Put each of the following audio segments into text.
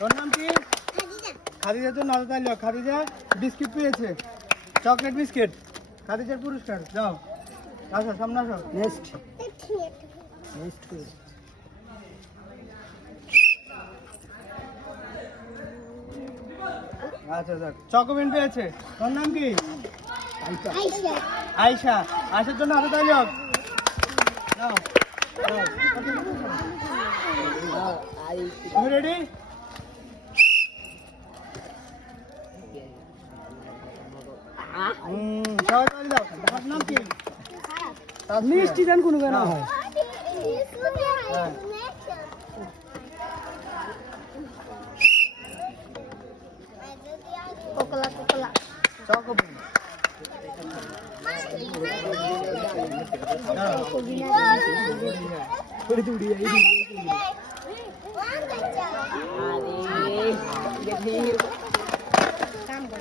তোর নাম কি? খাদিজা। তো নজর খাদিজা বিস্কিট পেয়েছে, চকলেট বিস্কিট। খাদিজার পুরস্কার। যাও, আসো সামনে আসো। নেক্সট আচ্ছা যাক, চকোবিন পেয়েছে। তোর নাম কি? আয়শা। আয়শার জন্য হাতে তালি হোক। তুমি রেডি? সবাই তালি দাও। তোমার নাম কি? মিষ্টি দেন কোনো কেন হয়? চকোবিন।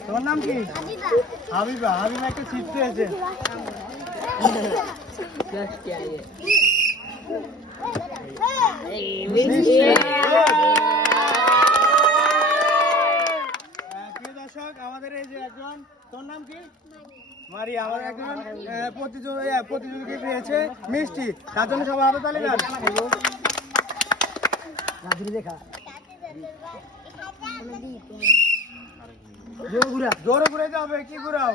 তোমার নাম কি? হাবিবা। হাবিবা একটা সিট পেয়েছে। দর্শক, আমাদের এই যে একজন, তোর নাম কি? মারি। আমাদের একজন প্রতিযোগী পেয়েছে মিষ্টি, তার জন্য সবাই হাতে তালি দেন। জোরে ঘুরে যাবে। কি ঘুরাও?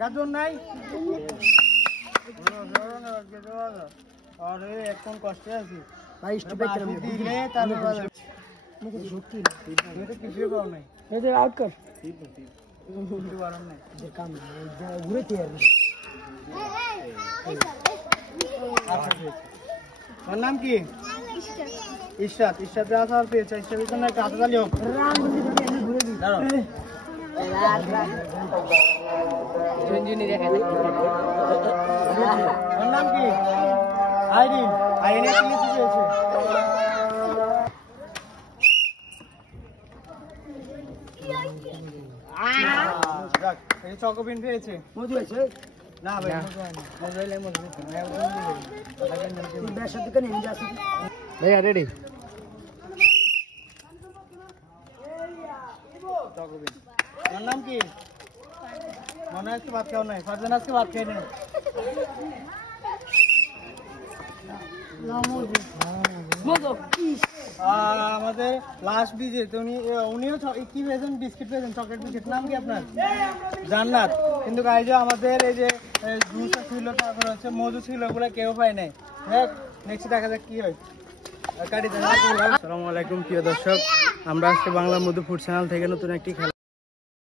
গাজন নাই? আরে এখন কষ্টে আছি ভাই। দিলে তারপর কিছু পাও নাই। আউট কর। তোর নাম কি? ইশরাত। ইশরাত আসার পেয়েছে। ইশরাতের জন্য একটা হাতে তালি হোক। তোর নাম কি? আইরিন। আইরিন একটা লিচু পেয়েছে। চকোবিন পেয়েছে। মধু আছে না ভাই? ভাইয়া রেডি? চকোবিন। তোর নাম কি? মনে হয় ভাত খাও নাই। ফারজান আজকে ভাত খাই নাই। আমাদের লাস্ট বিজেতে উনিও কি পেয়েছেন? বিস্কিট পেয়েছেন, চকলেট বিস্কিট। নাম কি আপনার? জান্নাত। কিন্তু এই যে আমাদের এই যে জুসটা ছিল, তারপর হচ্ছে মধু ছিল, ওগুলো কেউ পায় নাই। হ্যাঁ, নেক্সট দেখা যাক কি হয়। আসসালামু আলাইকুম প্রিয় দর্শক, আমরা আজকে বাংলা মধু ফুড চ্যানেল থেকে নতুন একটি খেলা